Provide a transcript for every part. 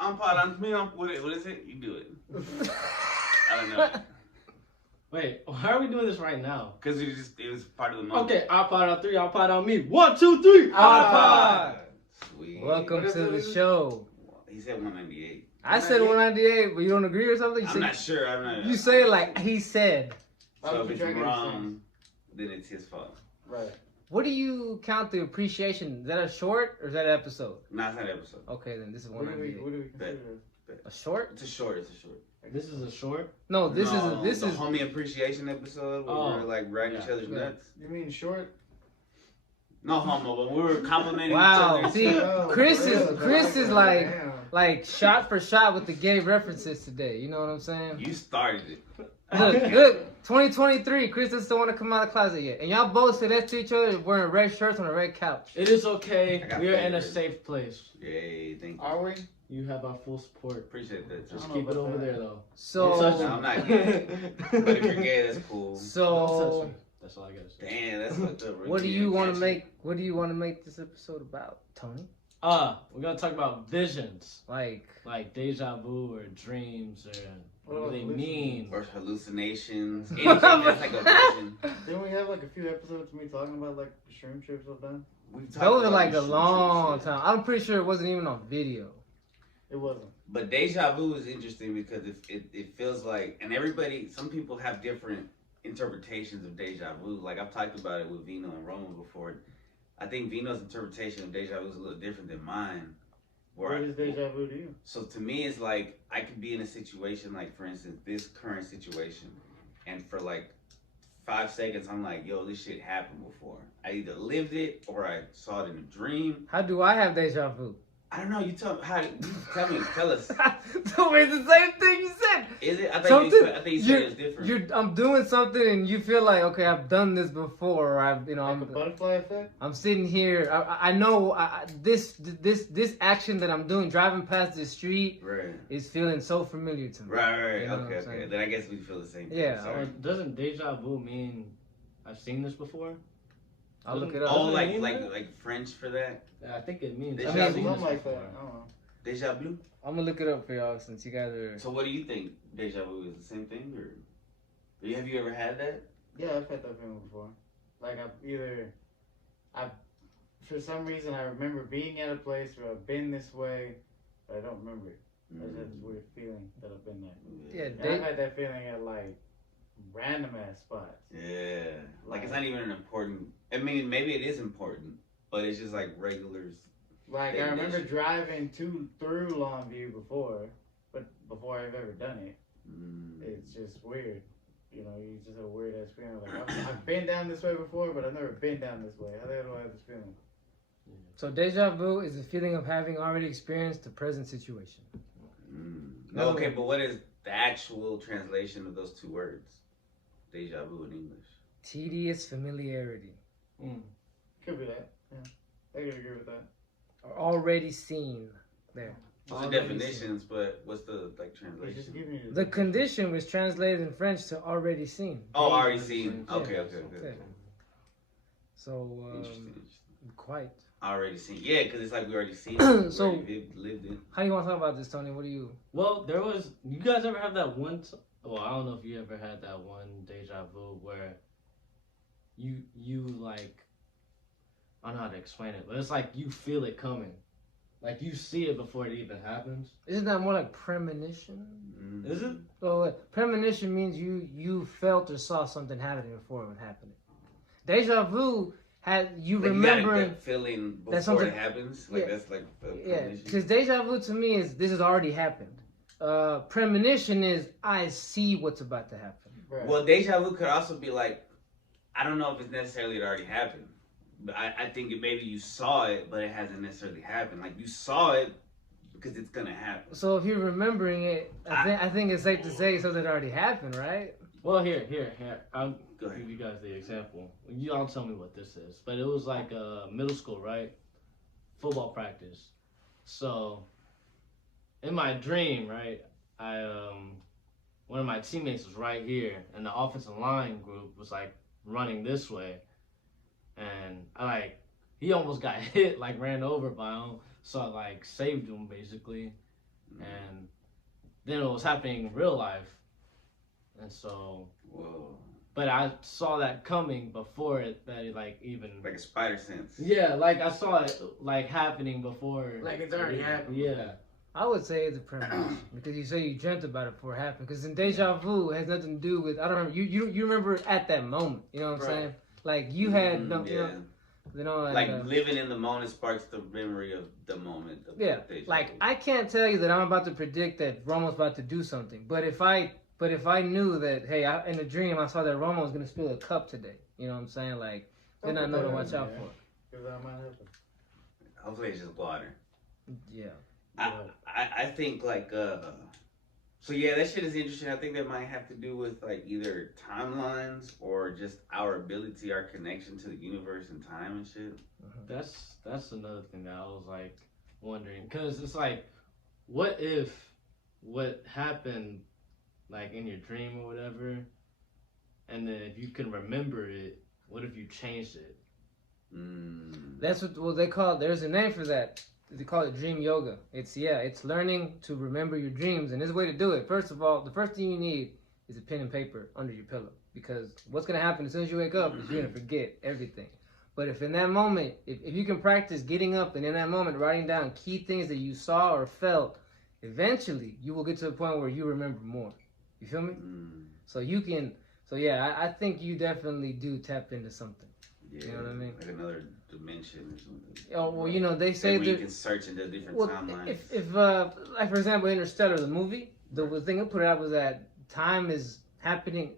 What is it? You do it. I don't know. Wait, why are we doing this right now? Because it was part of the moment. Okay, iPod on 3, iPod on me. 1, 2, 3, iPod. Sweet. Welcome to the show. He said 198. I said 198, but you don't agree or something? I'm not sure. I'm not. You say it like he said. So if it's wrong, then it's his fault. Right. What do you count the appreciation? Is that a short or is that an episode? No, it's not an episode. Okay, then this is What do 198. we consider this? A short? It's a short. This is a short? No, this is the homie appreciation episode where we were like riding each other's nuts. You mean short? No homo, but we were complimenting Wow. each other. See, Chris is like shot for shot with the gay references today. You know what I'm saying? You started it. Look, 2023. Chris doesn't want to come out of the closet yet, and y'all both said that to each other wearing red shirts on a red couch. It is okay. I got We are in a favorites. safe place. Yay, thank you. Are we? You have our full support. Appreciate that. Just don't keep know it about over that. there, though. So, No, I'm not gay. But if you're gay, that's cool. so That's all I gotta say. Damn, that's fucked up. what do you want to make? What do you want to make this episode about, Tony? We're gonna talk about visions. Like Deja vu or dreams or what What do they about mean. Or hallucinations. Anything that's like a vision. Didn't we have like a few episodes of me talking about like the shroom trips I've done? We've talked those are about like this a shit, long shit. time. I'm pretty sure it wasn't even on video. It wasn't. But deja vu is interesting because it feels like, and some people have different interpretations of deja vu. Like I've talked about it with Vino and Romo before. I think Vino's interpretation of deja vu is a little different than mine. What is deja vu to you? So to me, it's like I could be in a situation, like for instance, this current situation, and for like 5 seconds, I'm like, yo, this shit happened before. I either lived it or I saw it in a dream. How do I have deja vu? I don't know. You tell us. So it's the same thing you said. Is it? I Something- think you said it was different. I'm doing something and you feel like, okay, I've done this before. Or Like a butterfly effect? I'm sitting here. I know this action that I'm doing, driving past this street, Right. is feeling so familiar to me. Right. You know what I'm Okay. saying? Then I guess we feel the same thing. Yeah. Sorry. Doesn't deja vu mean I've seen this before? I'll look it up. Oh, Doesn't it mean like French for that? Yeah, I think it means Deja I've vu. seen Something this like that. before. I don't know. Deja vu? I'm gonna look it up for y'all since you guys are. So what do you think? Deja vu is the same thing? Or have you ever had that? Yeah, I've had that feeling before. Like for some reason I remember being at a place where I've been this way, but I don't remember it. I just had this weird feeling that I've been there. Yeah, And I've had that feeling at like random ass spots. Yeah. Like it's not even an important. I mean, maybe it is important, but it's just like regulars. Like I remember driving through Longview before, but before I've ever done it, it's just weird. You know, you just have a weird ass feeling. Like I've been down this way before, but I've never been down this way. How the hell do I have this feeling? So deja vu is a feeling of having already experienced the present situation. Okay, but what is the actual translation of those two words? Deja vu in English. Tedious familiarity. Could be that. Yeah, I could agree with that. Or already seen there. Those are definitions, but what's the He's just translation? giving you The condition was translated in French to already seen. Oh, already seen. Yeah. Okay. Yeah. So, Interesting. quite. Already seen. Yeah, because it's like we already seen it. We So- already lived it. How do you want to talk about this, Tony? What do you? Well, you guys ever have that one, well, I don't know if you ever had that one deja vu where you like, I don't know how to explain it, but it's like you feel it coming. Like you see it before it even happens. Isn't that more like premonition? Is it? So premonition means you felt or saw something happening before it was happening. Deja vu you Like remember you got a gut feeling that before something- it happens. Like Yeah. that's like a yeah, premonition. because deja vu to me is this has already happened. Premonition is I see what's about to happen. Right. Well, deja vu could also be like, I don't know if it's necessarily it already happened, but I think maybe you saw it, but it hasn't necessarily happened. Like you saw it because it's gonna happen. So if you're remembering it, I think it's safe to say something already happened, right? Well, here. I'll Go ahead. give you guys the example. You all tell me what this is. But it was like middle school, right? Football practice. So, in my dream, right, one of my teammates was right here, and the offensive line group was like running this way, and he almost got hit, like ran over by him, so I like saved him basically, and then it was happening in real life, and so. Whoa. But I saw that coming before it, that it like even. Like a spider sense. Yeah, like I saw it like happening before. Like it's already happened. Yeah. I would say it's a premonition because you say you dreamt about it before it happened. Because in deja vu, it has nothing to do with, I don't remember, you remember it at that moment. You know what I'm Right. saying? Like you had no, Yeah. you know, Like living in the moment sparks the memory of the moment. Of yeah. deja Like vu. I can't tell you that I'm about to predict that Romo's about to do something. But if I knew that, hey, in a dream I saw that Romo was gonna spill a cup today. You know what I'm saying? Like then I know to watch out for. Because that might happen. Hopefully it's just water. Yeah. I think like so yeah, that shit is interesting. I think that might have to do with like either timelines or just our ability, our connection to the universe and time and shit. That's another thing that I was like wondering, because it's like, what if what happened like in your dream or whatever, and then if you can remember it, what if you changed it? That's what they call it. There's a name for that. They call it dream yoga. It's learning to remember your dreams, and there's a way to do it. First of all, the first thing you need is a pen and paper under your pillow, because what's gonna happen as soon as you wake up is you're gonna forget everything. But if in that moment, if you can practice getting up and in that moment writing down key things that you saw or felt, eventually you will get to a point where you remember more. You feel me? So you can. So yeah, I think you definitely do tap into something. Yeah, you know what I mean? Like another dimension or something. Oh well, you know they say that you that. can search into different Well, timelines. if like for example, Interstellar, the movie, the thing that put it out was that time is happening,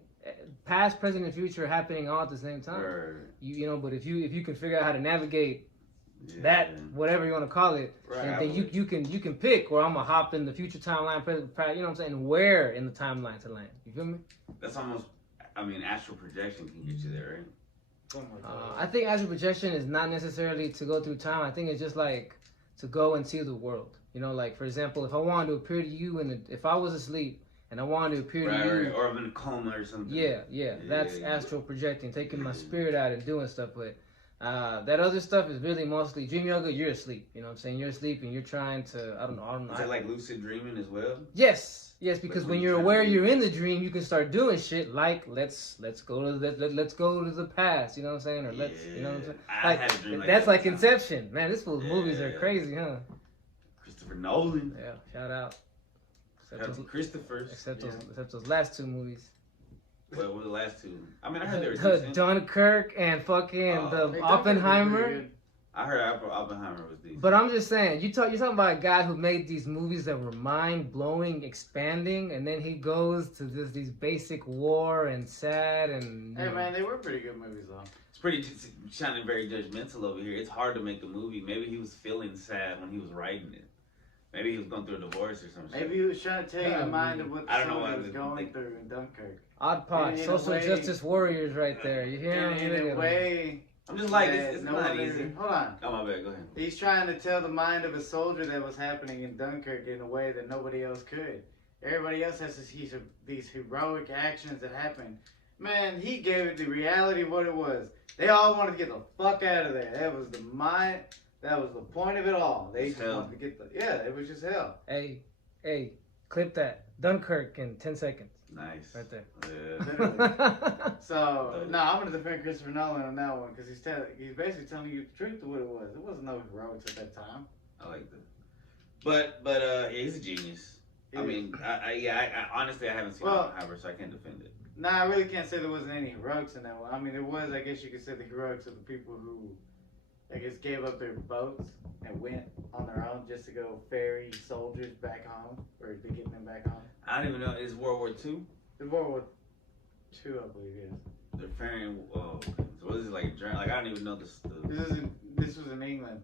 past, present, and future are happening all at the same time. Right. You know, but if you can figure out how to navigate that, whatever you want to call it, right, then you can pick where I'm gonna hop in the future timeline, present, you know what I'm saying, where in the timeline to land. You feel me? That's almost. I mean, astral projection can get you there, right? I think astral projection is not necessarily to go through time. I think it's just like to go and see the world. You know, like for example, if I wanted to appear to you, if I was asleep and I wanted to appear to you, or I'm in a coma or something. Yeah, that's astral projecting, taking my spirit out and doing stuff. But that other stuff is really mostly dream yoga. You're asleep. You know what I'm saying? You're asleep and you're trying to. I don't know. Is that like lucid dreaming as well? Yes, because when you're aware you're in the dream, you can start doing shit like let's go to the past, you know what I'm saying? Or you know what I'm saying? I had a dream like that's that like time. Inception. Man, this fool's movies are crazy, huh? Christopher Nolan. Yeah, shout out. Except those last two movies. What were the last two? I mean, I heard they were decent. Dunkirk and fucking the Oppenheimer. I heard Oppenheimer was decent. But I'm just saying, you're talking about a guy who made these movies that were mind-blowing, expanding, and then he goes to these basic war and sad and... Hey, man, they were pretty good movies, though. It's pretty sounding very judgmental over here. It's hard to make a movie. Maybe he was feeling sad when he was writing it. Maybe he was going through a divorce or something. Maybe he was trying to tell you the mind of what the soldier was going through in Dunkirk. Odd Pod, social justice warriors right there. You hear him? In a way... I'm just like, it's not easy. Hold on. Oh, my bad. Go ahead. He's trying to tell the mind of a soldier that was happening in Dunkirk in a way that nobody else could. Everybody else has these heroic actions that happen. Man, he gave it the reality of what it was. They all wanted to get the fuck out of there. That was the mind. That was the point of it all. They just wanted to get it was just hell. Hey, clip that. Dunkirk in 10 seconds. Nice. Right there. Yeah. So, no, I'm going to defend Christopher Nolan on that one because he's basically telling you the truth of what it was. It wasn't no heroics at that time. I like that. But yeah, he's a genius. I mean, I honestly, I haven't seen Oppenheimer, so I can't defend it. Nah, I really can't say there wasn't any heroics in that one. I mean, there was, I guess you could say, the heroics of the people who, I guess, gave up their boats and went on their own just to go ferry soldiers back home, or to get them back home. I don't even know. Is World War II? It's World War II, I believe, yes. They're ferrying. Oh, so what is it like? I don't even know this. This was in England,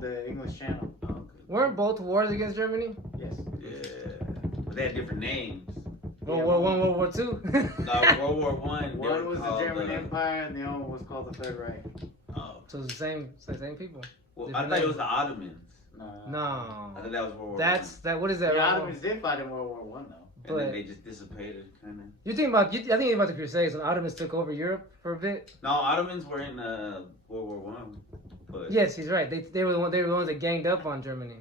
the English Channel. Oh, okay. Weren't both wars against Germany? Yes. Yeah, but they had different names. World War I, World War II? No, World War One. One was the German Empire, and the other one was called the Third Reich. Oh. So it's the same people. Well, I thought it was the Ottomans. No. I thought that was World War That. What is that? The Ottomans did fight in World War One, though. And then they just dissipated, kind of. I think you're about the Crusades when Ottomans took over Europe for a bit. No, Ottomans were in World War One. But yes, he's right. They were the ones that ganged up on Germany.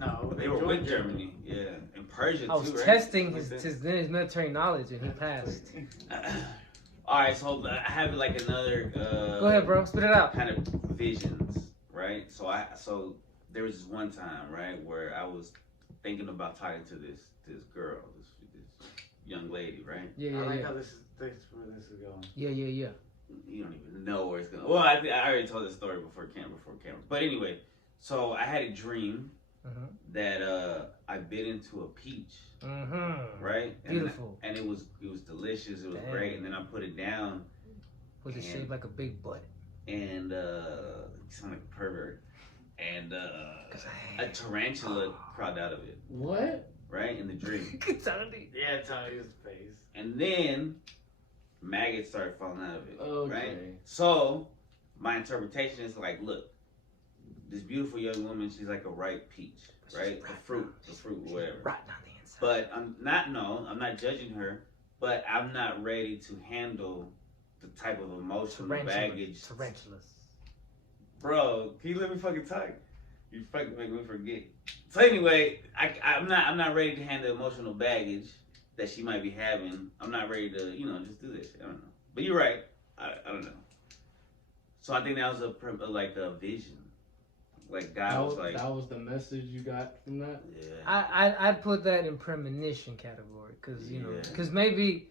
No, They were with Germany. Yeah, and Persia too. I was right? testing Like his that. military knowledge, and he passed. All right, so I have like another. Go ahead, bro. Spit it out. Kind of visions, right? So there was this one time, right, where I was thinking about talking to this girl, this young lady, right? Yeah, I like yeah. how this is where this is going. Yeah. You don't even know where it's going. Well, I already told this story before camera. But anyway, so I had a dream that I bit into a peach, right? Beautiful. And it was delicious. It was great. And then I put it down. Was it shaped like a big butt? And you sound like a pervert. And a tarantula crawled out of it. What? Right in the dream. Yeah, Tony's face. And then maggots started falling out of it. Okay. Right? So my interpretation is like, look, this beautiful young woman, she's like a ripe peach, right? The fruit, whatever. Rotten on the inside. But I'm not judging her, but I'm not ready to handle the type of emotional baggage. Tarantulas. Bro, can you let me fucking talk? You fucking make me forget. So anyway, I'm not ready to handle emotional baggage that she might be having. I'm not ready to, just do this. I don't know. But you're right. I don't know. So I think that was a vision. Like God was like, that was the message you got from that. Yeah. I put that in premonition category because maybe,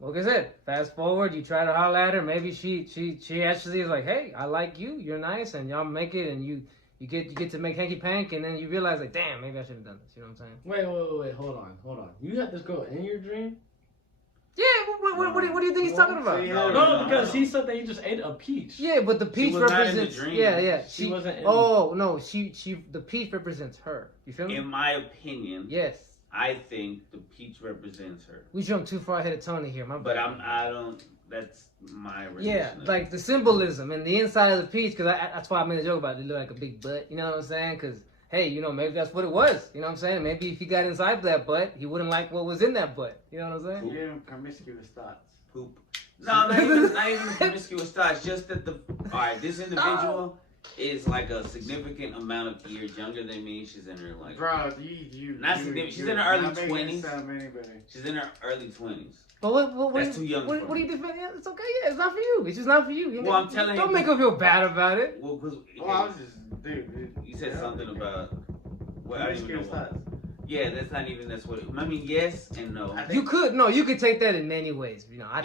like I said, fast forward, you try to holler at her, maybe she actually is like, hey, I like you, you're nice, and y'all make it, and you get to make hanky pank, and then you realize like, damn, maybe I should have done this. You know what I'm saying? Wait, hold on. You had this girl in your dream? Yeah. What do you think he's talking about? No, because he said that you just ate a peach. Yeah, but the peach was not in the represents. dream. Yeah. She wasn't in Oh no, she. The peach represents her. You feel me? In my opinion, Yes. I think the peach represents her. We jumped too far ahead of Toney here, my But bad. I don't. That's my rendition Yeah, of like it. the symbolism and the inside of the peach, because that's why I made a joke about it. It looked like a big butt. You know what I'm saying? Because hey, maybe that's what it was. You know what I'm saying? Maybe if he got inside that butt, he wouldn't like what was in that butt. You know what I'm saying? You're in promiscuous thoughts. Poop. No, not even promiscuous thoughts. Just that this individual is like a significant amount of years younger than me. She's in her like. Bro, you Not significant. She's in her early not making it 20s. sound any better. She's in her early 20s. But what That's too young What for do me. you defend? Yeah, it's okay. Yeah, it's not for you. It's just not for you. Well, I'm telling you. Don't make her feel bad about it. Well, because Well, I was just, dude. you said something about. Well, I don't even know Promiscuous what. thoughts. Yeah, that's what. I mean, yes and no. I think- You could take that in many ways. Yeah. I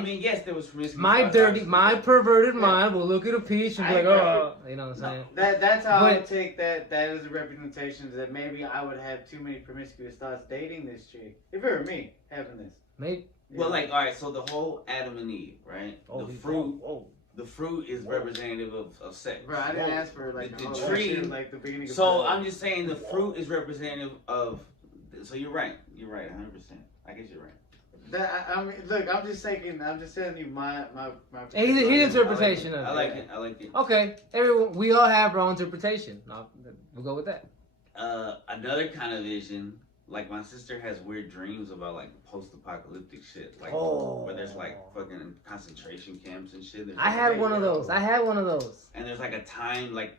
mean, yes, there was promiscuous. My thoughts, dirty, obviously. my perverted mind will look at a peach and be I like, agree. oh, you know what I'm saying? That's how I But- would take that as a representation that maybe I would have too many promiscuous thoughts dating this chick. If it were me having this. Maybe. Well, like, all right, so the whole Adam and Eve, right? Oh, The fruit is representative of sex. Bro, I didn't ask for like The whole tree- shit, like the beginning of So the- I'm just saying the fruit is representative of. So you're right. 100%. I guess you're right. I mean, look, I'm just telling you my His interpretation of it. I like it. I like it. Okay, everyone, we all have our own interpretation. No, we'll go with that. Another kind of vision, like my sister has weird dreams about like post-apocalyptic shit, like where there's like fucking concentration camps and shit. There's, I had one of those. And there's like a time like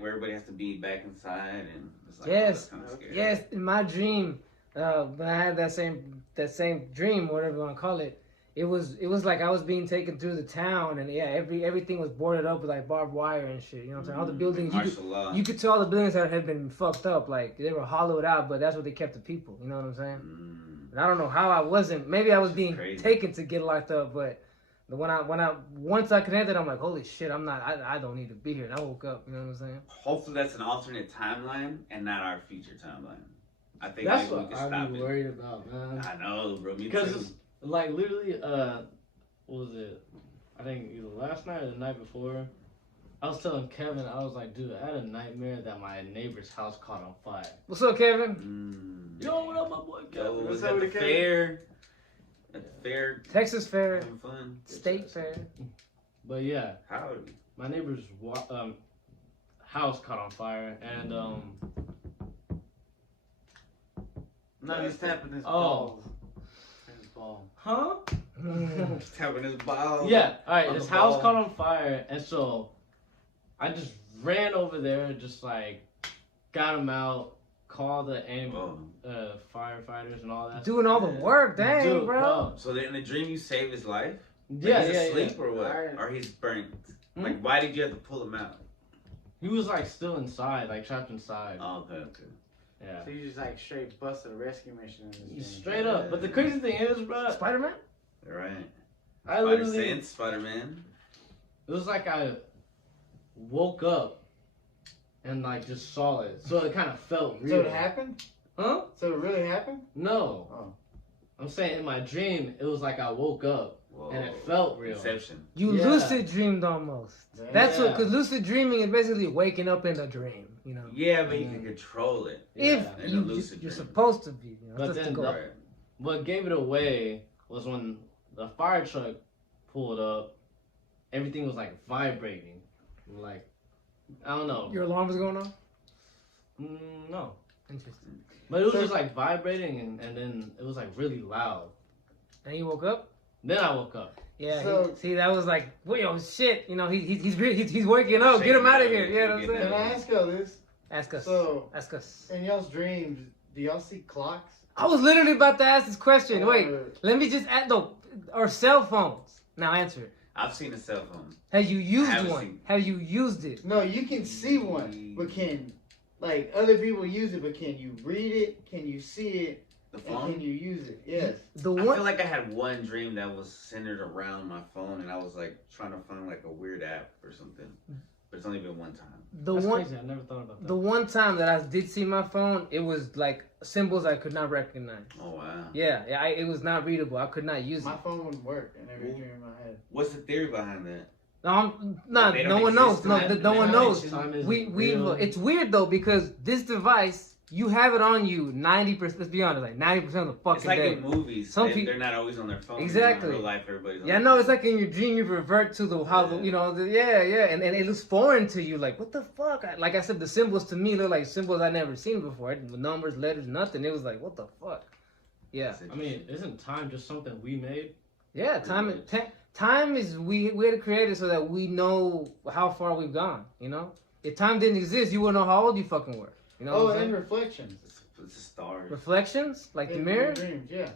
where everybody has to be back inside, and it's like Yes. kind of scary. Yes, in my dream, when I had that same dream, whatever you want to call it, it was like I was being taken through the town, and everything was boarded up with like barbed wire and shit. You know what I'm saying? All the buildings, you could tell all the buildings that had been fucked up, like they were hollowed out, but that's what they kept the people. You know what I'm saying? And I don't know how I wasn't. Maybe I was being taken to get locked up, but once I connected, I'm like, holy shit, I don't need to be here. And I woke up. You know what I'm saying? Hopefully that's an alternate timeline and not our future timeline. I think That's maybe we what can stop I'm it. worried about, man. I know, bro. Me Because too. it's like literally, what was it? I think either last night or the night before. I was telling Kevin, I was like, dude, I had a nightmare that my neighbor's house caught on fire. What's up, Kevin? Yo, what up, my boy Yo, Kevin? was What's at up the with the kid? fair? At the fair, Texas Fair, having fun. State Fair. But yeah, Howdy. my neighbor's house caught on fire, and No, he's tapping his Oh. balls. His ball. huh? Tapping his balls. Yeah, all right. On His the house ball. caught on fire, and so I just ran over there, just like got him out, call the Oh. firefighters and all that. Doing all the work, dang, Dude, bro. So in the dream, you save his life? Yeah, he's yeah, asleep yeah. or what? Alright. Or he's burnt? Hmm? Like, why did you have to pull him out? He was like still inside, like trapped inside. Oh, okay. Yeah. So you just like straight busted a rescue mission in this game. Straight up. But the crazy thing is, bro, Spider-Man? Right. I literally, Sense, Spider-Man. it was like I woke up and like just saw it. So it kind of felt So real. it happened? Huh? So it really happened? No. Oh. I'm saying in my dream, it was like I woke up Whoa. and it felt real. Inception. You Yeah. lucid dreamed almost. Damn. That's what, Yeah. because lucid dreaming is basically waking up in a dream, you know. Yeah, but you can control it. If Yeah. In a you, lucid you're dream. supposed to be, you know. But That's the then goal. the- Right. What gave it away was when the fire truck pulled up, everything was like vibrating. Like, I don't know. Your alarm was going on? No. Interesting. But it was So- just like vibrating and then it was like really loud. And you woke up? Then I woke up. Yeah. So- See, that was like, wait, oh shit. You know, he's waking up. Get him out of here. Yeah, you know what I'm Shaking saying? Can I ask y'all this? Ask us. So, Ask us. in y'all's dreams, do y'all see clocks? I was literally about to ask this question. Wait, Or- let me just add, no, or cell phones. Now answer it. I've seen a cell phone. Have you used haven't one? seen- Have you used it? No, you can see one, but can, like, other people use it, but can you read it? Can you see it? The And phone? can you use it? Yes. The I one. feel like I had one dream that was centered around my phone, and I was like trying to find like a weird app or something. But it's only been one time. The That's one. crazy. I never thought about that. The one time that I did see my phone, it was like symbols I could not recognize. Oh wow. Yeah, it was not readable. I could not use it. My phone wouldn't work in every dream I had. What's the theory behind that? No, They don't no one exist knows. in No, that no one knows. Time isn't We real. it's weird though because this device, you have it on you 90%. Let's be honest, like 90% of the fucking It's like day. in movies. Some They're not always on their phone. Exactly. In real life, everybody's on Yeah, their no, phone. it's like in your dream you revert to the how Yeah. you know and it looks foreign to you. Like what the fuck? Like I said, the symbols to me look like symbols I never seen before. Numbers, letters, nothing. It was like what the fuck? Yeah, That's I mean, isn't time just something we made? yeah. Time is we had to create it so that we know how far we've gone. You know, if time didn't exist, you wouldn't know how old you fucking were. You know Oh, what I'm and saying? reflections. It's a star. Reflections, like the In mirror. dreams, yeah.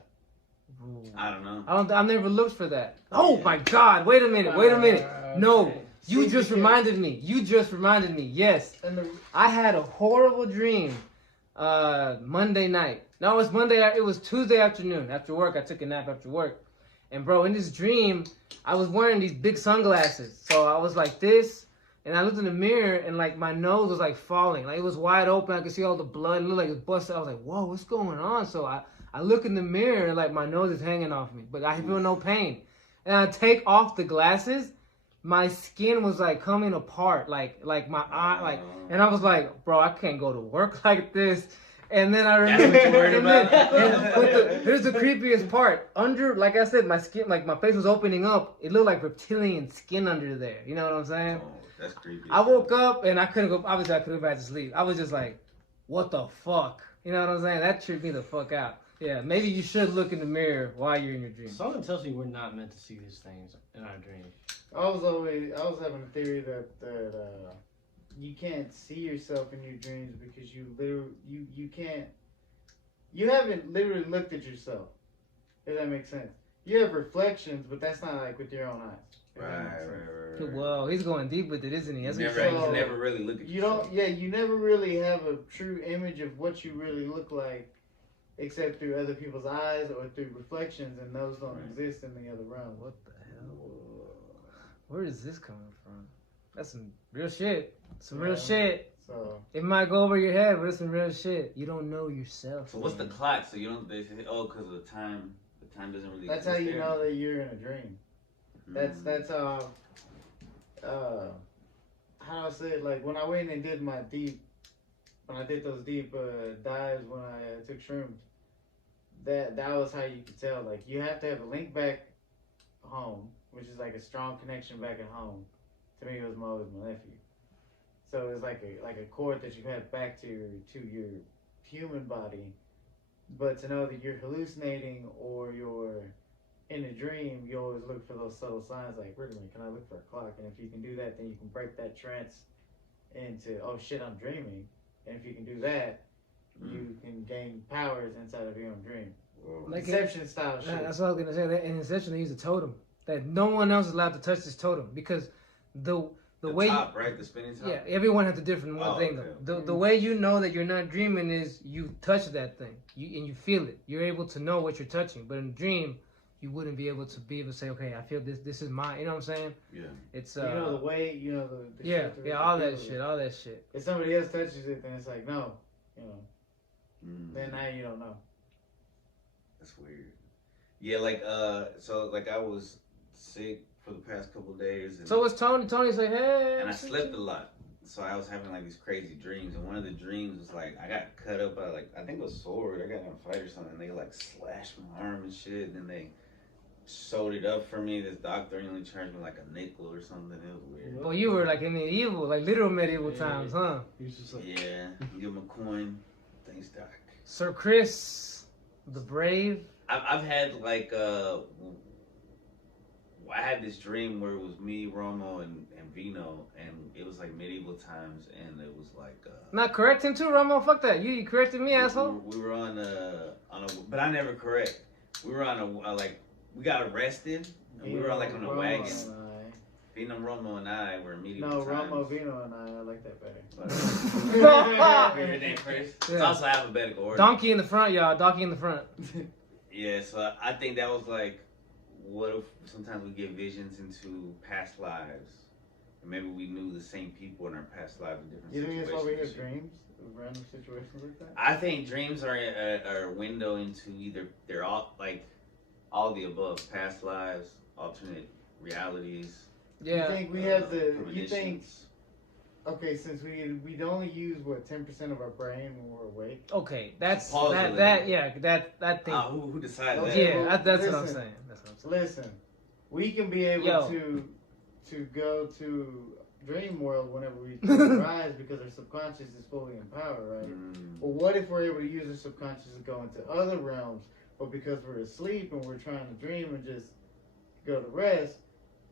I don't know. I've never looked for that. Oh my God! Wait a minute! Wait a minute! No, Okay. you See, just because- reminded me. You just reminded me. Yes, And the I had a horrible dream. Monday night. No, it was Monday. It was Tuesday afternoon. After work, I took a nap after work, and bro, in this dream, I was wearing these big sunglasses. So I was like this, and I looked in the mirror, and like my nose was like falling. Like it was wide open. I could see all the blood. It looked like it was busted. I was like, whoa, what's going on? So I look in the mirror, and like my nose is hanging off me, but I feel no pain. And I take off the glasses. My skin was like coming apart, like my eye, like, and I was like, bro, I can't go to work like this. And then I remember, That's what you're worried about? here's the creepiest part. Under, like I said, my skin, like my face was opening up. It looked like reptilian skin under there. You know what I'm saying? Oh, that's creepy. I woke up and I couldn't go. Obviously, I couldn't go back to sleep. I was just like, what the fuck? You know what I'm saying? That tripped me the fuck out. Yeah, maybe you should look in the mirror while you're in your dream. Something tells me we're not meant to see these things in our dreams. I was having a theory that you can't see yourself in your dreams because you haven't literally looked at yourself. If that makes sense. You have reflections, but that's not like with your own eyes. If that makes sense. Whoa, he's going deep with it, isn't he? That's You what never, he's you saying. never really look at You yourself. don't. Yeah, you never really have a true image of what you really look like, except through other people's eyes or through reflections, and those don't Right. exist in the other realm. What the hell? Where is this coming from? That's some real shit. Some real Yeah. shit. So It might go over your head, but it's some real shit. You don't know yourself. So what's the man. clock? So you don't. They say, oh, because of the time. The time doesn't really. that's how exist you there. know that you're in a dream. That's how. How do I say it? Like when I went and did my when I did those deep dives when I took shrooms, that was how you could tell. Like you have to have a link back home, which is like a strong connection back at home. To me, it was always my nephew. So it's like a cord that you have back to your human body, but to know that you're hallucinating or you're in a dream, you always look for those subtle signs like, wait a minute, can I look for a clock? And if you can do that, then you can break that trance into, oh shit, I'm dreaming. And if you can do that, you can gain powers inside of your own dream. Like Inception style shit. That's what I was gonna say. That in Inception, they use a totem that no one else is allowed to touch this totem because the way top, right? The spinning top. yeah, everyone has a different one thing okay. though. The way you know that you're not dreaming is you touch that thing, and you feel it. You're able to know what you're touching. But in a dream, you wouldn't be able to say, okay, I feel this. This is mine. You know what I'm saying? Yeah. It's You know the way, you know the yeah, shit yeah, all that shit. If somebody else touches it, then it's like no, you know. Then now you don't know. That's weird. Yeah, like so like I was sick for the past couple of days. And, So was Toney. Toney's like, hey. and I slept a lot. So I was having like these crazy dreams, and one of the dreams was like I got cut up by like I think it was a sword. I got in a fight or something. They like slashed my arm and shit, and then they sewed it up for me. This doctor only charged me like a nickel or something. It was weird. Well, you were like in medieval, like literal medieval times, huh? He was just like, Yeah, give him a coin. Thanks, doc. Sir Chris, the brave. I've had like I had this dream where it was me, Romo, and Vino, and it was like medieval times, and it was like Not correct him too, Romo. Fuck that. You corrected me, asshole. We were on a, but I never correct. We were on a like we got arrested, and we were on like on a wagon. Vino, Romo, and I were medieval No, times. Romo, Vino, and I like that better. Favorite name first. It's Yeah. also alphabetical order. Donkey in the front, y'all. Donkey in the front. Yeah, so I think that was like, what if sometimes we get visions into past lives, and maybe we knew the same people in our past lives in different You think situations. that's why we and have shit. dreams? Random situations like that? I think dreams are a window into either they're all the above, past lives, alternate realities. Yeah. You think we have the? You think? premonitions. Okay, since we'd only use what 10% of our brain when we're awake. Okay, that's Supposedly. that thing. Who decides that? Okay. Yeah, that's what I'm Listen. saying. That's what I'm saying. Listen, we can be able Yo. to go to dream world whenever we close our eyes because our subconscious is fully in power, right? But what if we're able to use our subconscious to go into other realms, but because we're asleep and we're trying to dream and just go to rest,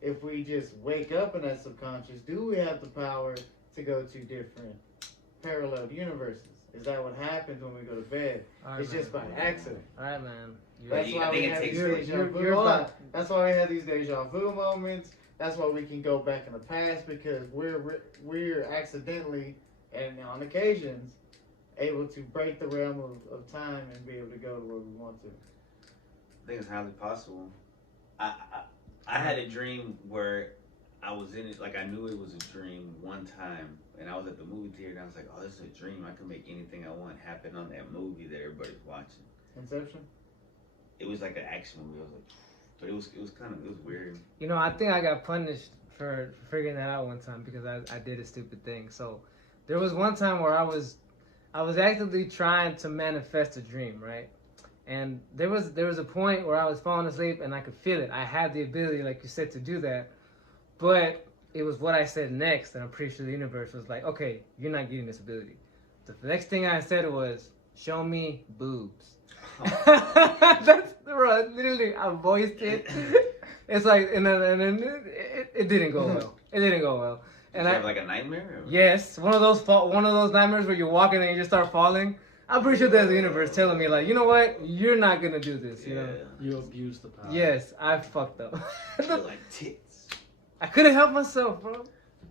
if we just wake up in that subconscious, do we have the power to go to different parallel universes? Is that what happens when we go to bed? All right, It's man. just by accident. All right, man. But That's I why think we it have takes these place. deja vu. You're Hold on. about- That's why we have these deja vu moments. That's why we can go back in the past because we're accidentally and on occasions able to break the realm of time and be able to go to where we want to. I think it's highly possible. I had a dream where I was in it, like I knew it was a dream one time, and I was at the movie theater, and I was like, "Oh, this is a dream. I can make anything I want happen on that movie that everybody's watching." Inception? It was like an action movie. I was like, but it was weird. You know, I think I got punished for figuring that out one time because I did a stupid thing. So there was one time where I was actively trying to manifest a dream, right? And there was a point where I was falling asleep and I could feel it. I had the ability, like you said, to do that. But it was what I said next, and I'm pretty sure the universe was like, okay, you're not getting this ability. The next thing I said was, show me boobs. That's bro, literally I voiced it. It's like and then it didn't go well. It didn't go well. Did And you I have like a nightmare? Or? yes, one of those nightmares where you're walking and you just start falling. I'm pretty sure there's the universe telling me like, you know what, you're not gonna do this. You know. you abused the power. Yes, I fucked up. You're like tits. I couldn't help myself, bro.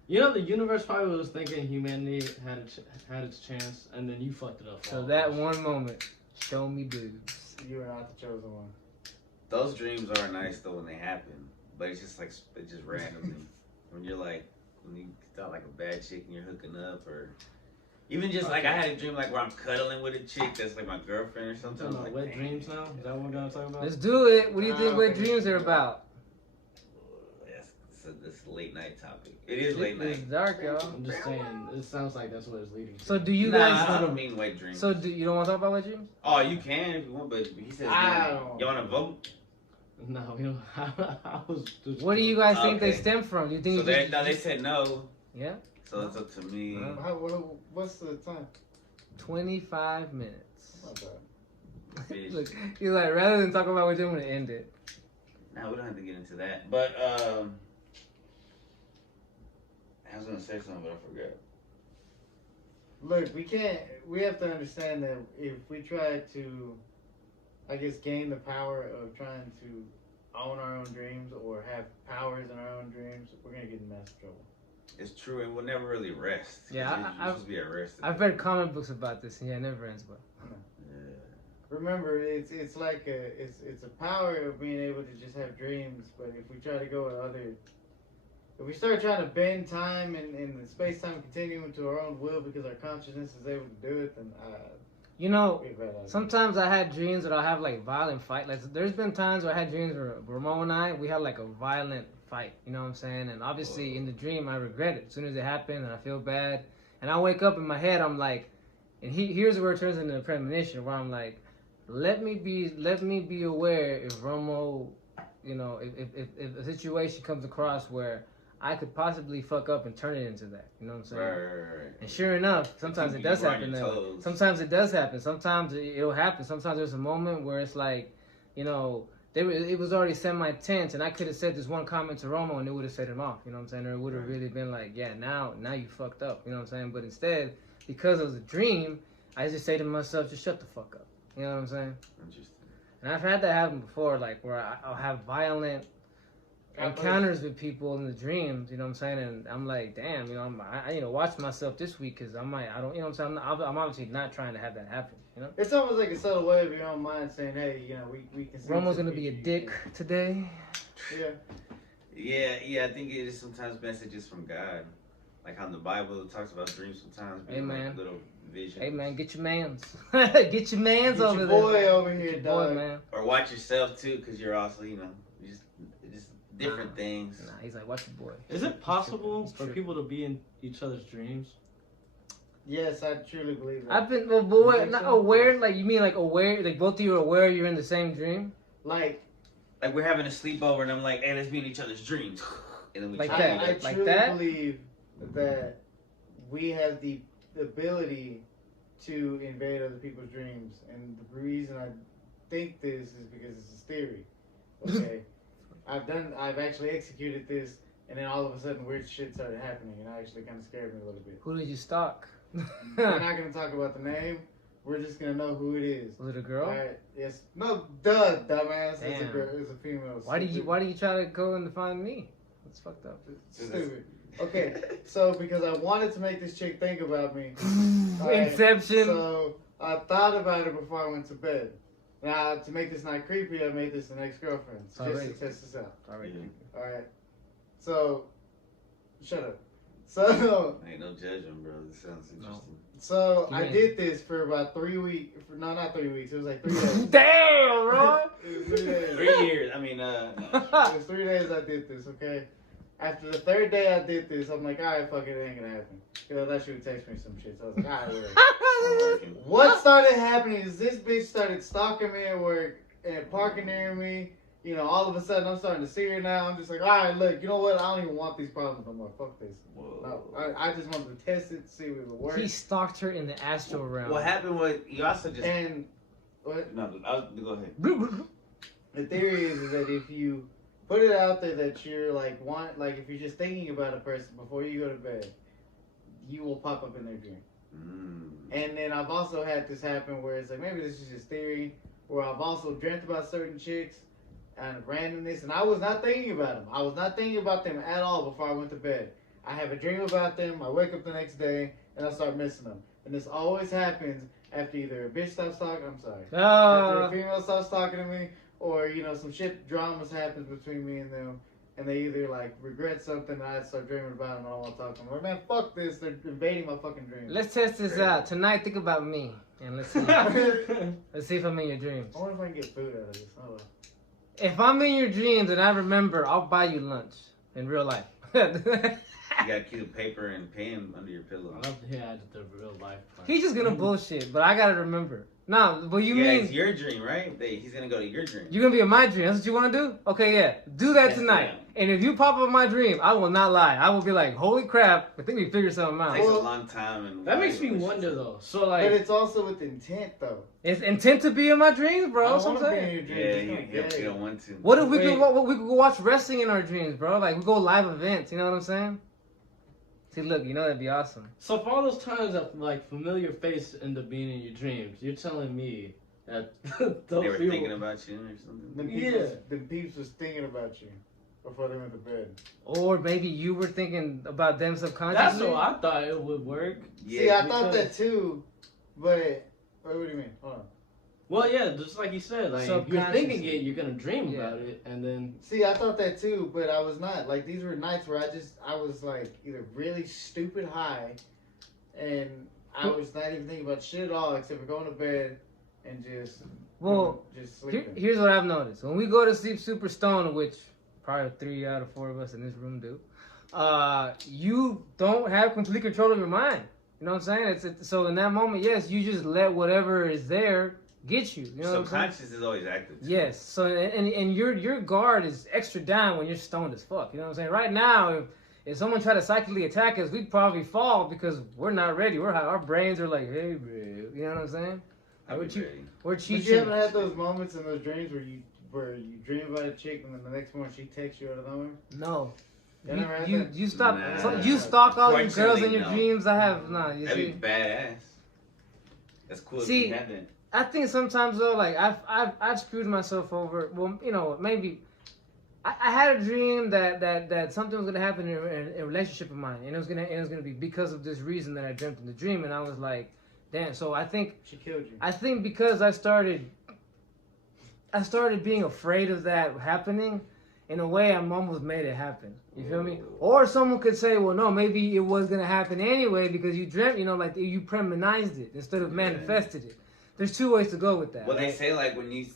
You know, the universe probably was thinking humanity had its chance, and then you fucked it up. So that one moment, show me boobs. You are not the chosen one. Those dreams are nice though when they happen, but it's just like it's just randomly when you're like when you thought like a bad chick and you're hooking up or. Even just like I had a dream like where I'm cuddling with a chick that's like my girlfriend or something. Talking I was about like, wet dreams now? Is that what we're gonna talk about? Let's do it. What do you think Ah, wet okay. dreams are about? It's a late night topic. It is late It's night. dark, y'all. I'm just saying, it sounds like that's what it's leading to. So do you Nah, guys? I don't mean wet dreams. So you don't want to talk about wet dreams? Oh, you can if you want, but he says I you don't. want to vote. No, you know, I was just. What do you guys think they Okay. stem from? Do you think? So you they, just- no, they said no. Yeah. So it's up to me. What's the time? 25 minutes. Not bad. Fish. Look, he's like, rather than talk about what you're gonna end it. Now we don't have to get into that. But I was gonna say something, but I forgot. Look, we have to understand that if we try to, I guess, gain the power of trying to own our own dreams or have powers in our own dreams, we're going to get in massive trouble. It's true, and we'll never really rest. Yeah, you're supposed to be at rest. I've read comic books about this, and yeah, it never ends well. Yeah. Remember, it's like it's a power of being able to just have dreams, but if we try to go with if we start trying to bend time and the space-time continuum to our own will because our consciousness is able to do it, then you know, sometimes I had dreams that I'll have like violent fight. Like there's been times where I had dreams where Romo and I, we had like a violent fight. You know what I'm saying? And obviously in the dream I regret it as soon as it happened, and I feel bad. And I wake up in my head, I'm like, and here's where it turns into a premonition, where I'm like, let me be aware if Romo, you know, if a situation comes across where I could possibly fuck up and turn it into that. You know what I'm saying? Right. And sure enough, sometimes it does happen. Sometimes it does happen. Sometimes it'll happen. Sometimes there's a moment where it's like, you know, it was already semi-tense, and I could have said this one comment to Romo, and it would have set him off. You know what I'm saying? Or it would have really been like, yeah, now you fucked up. You know what I'm saying? But instead, because it was a dream, I just say to myself, just shut the fuck up. You know what I'm saying? Interesting. And I've had that happen before, like where I'll have violent encounters with people in the dreams, you know what I'm saying? And I'm like, damn, you know, I you know, watch myself this week because I don't, you know what I'm saying? I'm obviously not trying to have that happen, you know? It's almost like a subtle way of your own mind saying, hey, you know, we can see. Romo's gonna be a dick today. Yeah, I think it is sometimes messages from God. Like how in the Bible it talks about dreams sometimes being like little visions. Hey man, get your mans. Get your mans over there. Boy over here, dog. Boy, man. Or watch yourself too, because you're also, you know, just different things. Nah, he's like, watch your boy. Is it possible for people to be in each other's dreams? Yes, I truly believe that. I've been, not aware, like, you mean like aware, like both of you are aware you're in the same dream? Like we're having a sleepover and I'm like, hey, let's be in each other's dreams. And then we like that. I truly believe that we have the ability to invade other people's dreams. And the reason I think this is because it's a theory. Okay. I've actually executed this, and then all of a sudden weird shit started happening, and it actually kind of scared me a little bit. Who did you stalk? We're not going to talk about the name. We're just going to know who it is. Was it a girl? All right. Yes. No, dumbass. It's a girl. It's a female. Why did you try to go and find me? That's fucked up. Stupid. Okay, so because I wanted to make this chick think about me. Inception. Right, so I thought about it before I went to bed. Now, to make this not creepy, I made this an ex-girlfriend. Just to test this out. Alright. Alright. So, shut up. So, ain't no judgment, bro. This sounds interesting. No. So, I did this for about 3 weeks. No, not 3 weeks. It was like 3 days. Damn, bro! It was 3 days. 3 years. I mean, It was 3 days I did this, okay? After the third day I did this, I'm like, alright, fuck it, it ain't gonna happen. Because I thought she would text me some shit. So I was like, alright, what started happening is this bitch started stalking me at work and parking near me. You know, all of a sudden I'm starting to see her now. I'm just like, alright, look, you know what? I don't even want these problems no more. Fuck this. No, I just wanted to test it, see if it would work. He stalked her in the astral realm. What happened was, you also just... And, what? No, go ahead. The theory is that if you put it out there that you're if you're just thinking about a person before you go to bed, you will pop up in their dream. And then I've also had this happen where it's like, maybe this is just theory, where I've also dreamt about certain chicks and randomness, and I was not thinking about them. I was not thinking about them at all before I went to bed. I have a dream about them, I wake up the next day, and I start missing them. And this always happens after either a bitch stops talking, after a female stops talking to me, or, you know, some shit dramas happens between me and them, and they either, like, regret something, and I start dreaming about them, and I don't want to talk to them. Like, man, fuck this, they're invading my fucking dreams. Let's test this out. Tonight, think about me, and let's see. Let's see if I'm in your dreams. I wonder if I can get food out of this. Oh, well. If I'm in your dreams and I remember, I'll buy you lunch in real life. You gotta keep a paper and pen under your pillow. I love to hear the real life part. He's just gonna bullshit, but I gotta remember. No, but you mean it's your dream, right? He's gonna go to your dream. You're gonna be in my dream. That's what you want to do? Okay, yeah. Do that tonight. And if you pop up in my dream, I will not lie. I will be like, holy crap! I think we figured something out. It takes a long time. And that makes me wonder though. So like, but it's also with intent though. It's intent to be in my dreams, bro. I That's what I'm want to be saying. in your dreams. Yeah, you don't want to. What if we could go watch wrestling in our dreams, bro? Like we go live events. You know what I'm saying? See, look, you know that'd be awesome. So for all those times that like familiar face end up being in your dreams, you're telling me that those They were people, thinking about you or something. The peeps was thinking about you before they went to bed. Or maybe you were thinking about them subconsciously. that's how I thought it would work. Yeah, See, I thought that too, but wait, what do you mean? Hold on. Well, yeah, just like you said, like if you're thinking Subconsciously. it, you're gonna dream Yeah. about it, and then See, I thought that too, but I was not. Like, these were nights where I was like either really stupid high, and I was not even thinking about shit at all except for going to bed and just, Well, just sleeping. here's what I've noticed. When we go to sleep super stoned, which probably 3 out of 4 of us in this room do, you don't have complete control of your mind. You know what I'm saying? So in that moment, yes, you just let whatever is there get you. You know what I'm saying? Subconscious is always active. Too. Yes. So and your guard is extra down when you're stoned as fuck. You know what I'm saying? Right now, if someone tried to psychically attack us, we'd probably fall because we're not ready. Our brains are like, hey, bro. You know what I'm saying? I'll be ready. We're But cheating. you haven't had those moments in those dreams where you dream about a chick and then the next morning she texts you out of nowhere? No. You never had You that? you stop. Nah. You stalk all your girls in your Fortunately, no. dreams. I have nah. You That'd see. be badass. That's cool. See, if you had that. I think sometimes though, like I've screwed myself over. Well, you know, maybe I had a dream that something was gonna happen in a relationship of mine, and it was gonna be because of this reason that I dreamt in the dream, and I was like, damn. So I think She killed you. I think because I started being afraid of that happening. In a way, I'm almost made it happen. You feel me? Or someone could say, well, no, maybe it was gonna happen anyway because you dreamt, you know, like you premonized it instead of manifested it. There's 2 ways to go with that. Well, they right? say like when you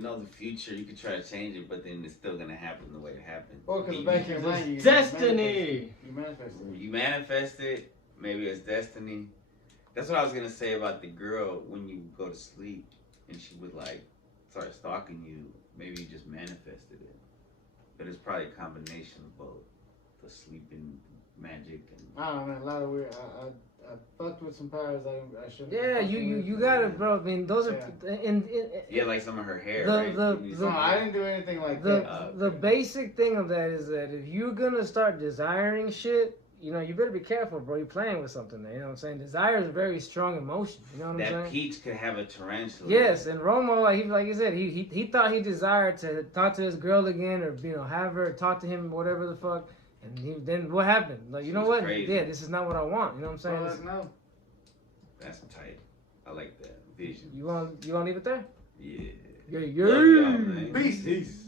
know the future, you can try to change it, but then it's still gonna happen the way it happened. Or because back in your mind, you destiny. You manifested it. You manifest it. Maybe it's destiny. That's what I was gonna say about the girl when you go to sleep and she would like start stalking you. Maybe you just manifested it, but it's probably a combination of both, the sleeping magic and. I don't know, man. A lot of weird. I fucked with some powers I shouldn't. Yeah, you got it, bro. I mean, those are Yeah, like some of her hair. The- right? the- You No, see- I didn't do anything like that. the basic thing of that is that if you're gonna start desiring shit, you know, you better be careful, bro. You're playing with something there. You know what I'm saying? Desire is a very strong emotion. You know what I'm That saying? peach could have a tarantula. Yes, and Romo, like he said, he thought he desired to talk to his girl again, or have her talk to him, whatever the fuck. And then what happened? Like, you She know was what? crazy. Yeah, this is not what I want. You know what I'm saying? So let's know. That's tight. I like that vision. You want to leave it there? Yeah. Yeah, Love y'all, man. Peace.